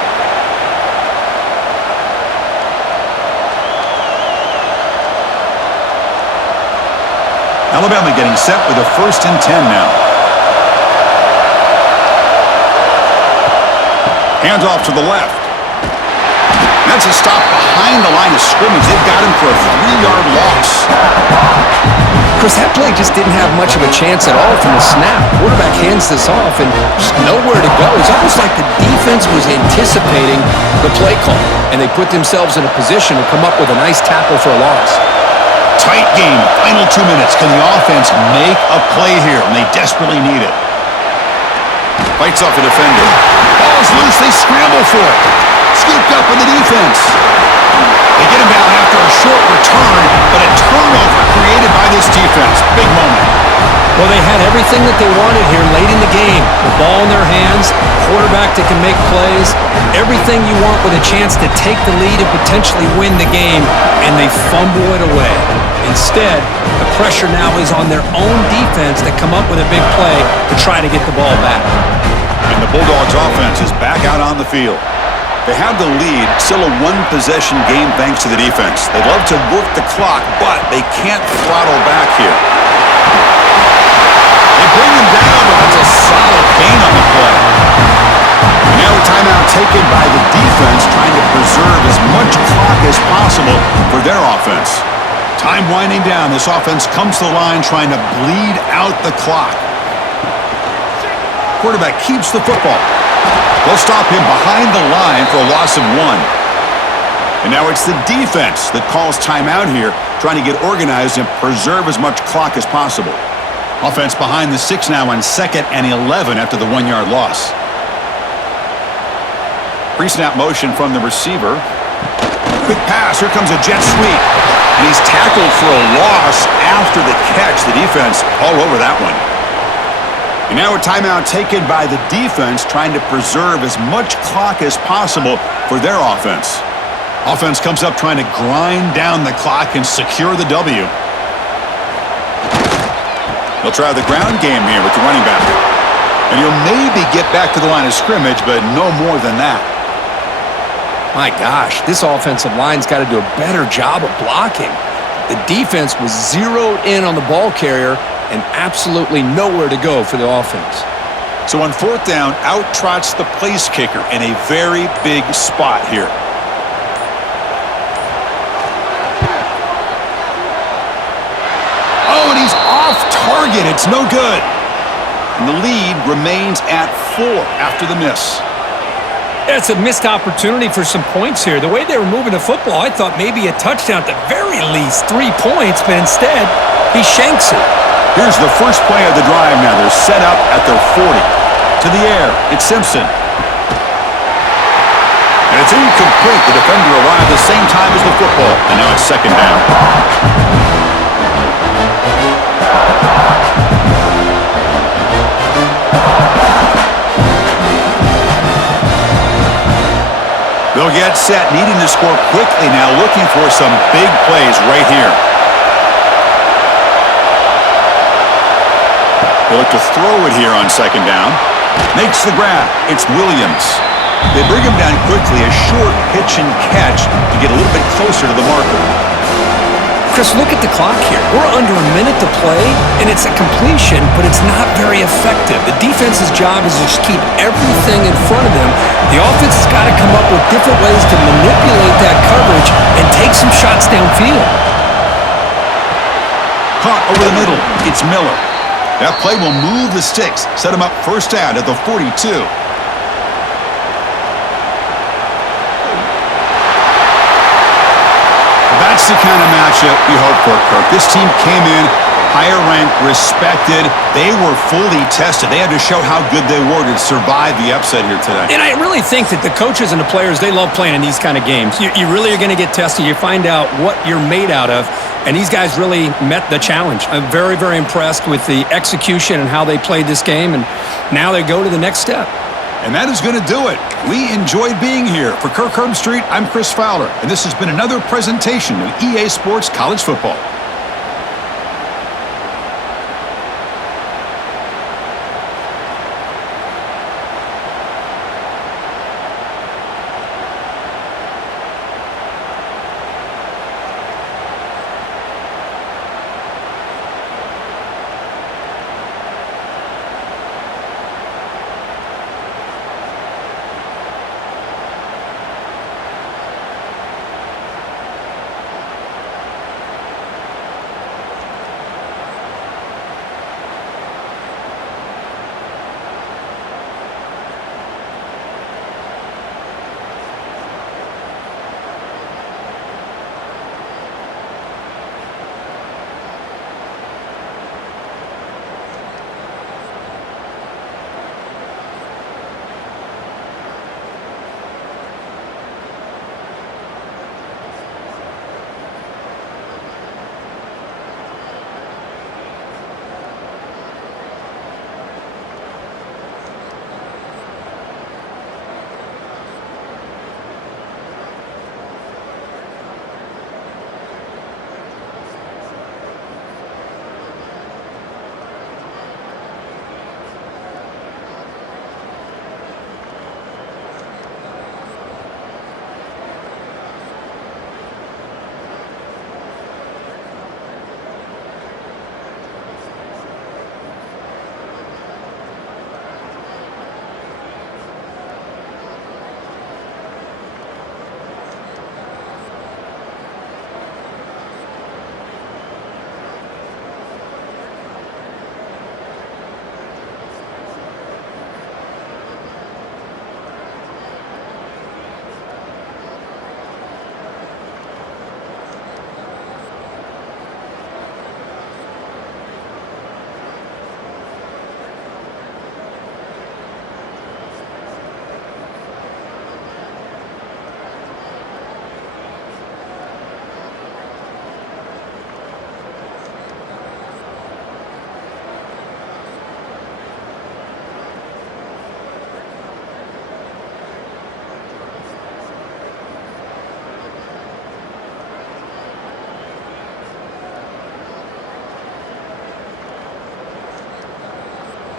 Alabama getting set with a 1st and 10 now. Hands off to the left. That's a stop behind the line of scrimmage. They've got him for a 3-yard loss. Chris, that play just didn't have much of a chance at all from the snap. Quarterback hands this off and just nowhere to go. It's almost like the defense was anticipating the play call, and they put themselves in a position to come up with a nice tackle for a loss. Tight game. Final 2 minutes. Can the offense make a play here? And they desperately need it. Fights off a defender. Ball's loose. They scramble for it. Scooped up in the defense. They get him down after a short return, but a turnover created by this defense. Big moment. Well, they had everything that they wanted here late in the game. The ball in their hands, quarterback that can make plays, everything you want with a chance to take the lead and potentially win the game, and they fumble it away. Instead, the pressure now is on their own defense to come up with a big play to try to get the ball back. And the Bulldogs offense is back out on the field. They have the lead, still a one-possession game thanks to the defense. They'd love to work the clock, but they can't throttle back here. They bring him down, but that's a solid gain on the play. Now a timeout taken by the defense, trying to preserve as much clock as possible for their offense. Time winding down. This offense comes to the line trying to bleed out the clock. Quarterback keeps the football. They'll stop him behind the line for a loss of 1. And now it's the defense that calls timeout here, trying to get organized and preserve as much clock as possible. Offense behind the 6 now on 2nd and 11 after the 1-yard loss. Pre-snap motion from the receiver. Quick pass. Here comes a jet sweep. And he's tackled for a loss after the catch. The defense all over that one. And now a timeout taken by the defense, trying to preserve as much clock as possible for their offense. Offense comes up trying to grind down the clock and secure the W. They'll try the ground game here with the running back. And he'll maybe get back to the line of scrimmage, but no more than that. My gosh, this offensive line's got to do a better job of blocking. The defense was zeroed in on the ball carrier and absolutely nowhere to go for the offense. So on 4th down, out trots the place kicker in a very big spot here. Oh, and he's off target. It's no good. And the lead remains at 4 after the miss. It's a missed opportunity for some points here. The way they were moving the football, I thought maybe a touchdown, at the very least 3 points, but instead, he shanks it. Here's the first play of the drive now. They're set up at their 40. To the air, it's Simpson. And it's incomplete. The defender arrived the same time as the football, and now it's 2nd down. They'll get set, needing to score quickly now, looking for some big plays right here. They look to throw it here on second down. Makes the grab. It's Williams. They bring him down quickly, a short pitch and catch to get a little bit closer to the marker. Chris, look at the clock here. We're under a minute to play, and it's a completion, but it's not very effective. The defense's job is to just keep everything in front of them. The offense has got to come up with different ways to manipulate that coverage and take some shots downfield. Caught over the middle. It's Miller. That play will move the sticks, set him up first down at the 42. That's the kind of matchup we hope for, Kirk. This team came in higher ranked, respected. They were fully tested. They had to show how good they were to survive the upset here today. And I really think that the coaches and the players, they love playing in these kind of games. You really are going to get tested. You find out what you're made out of. And these guys really met the challenge. I'm very, very impressed with the execution and how they played this game. And now they go to the next step. And that is going to do it. We enjoyed being here. For Kirk Herbstreit, I'm Chris Fowler, and this has been another presentation of EA Sports College Football.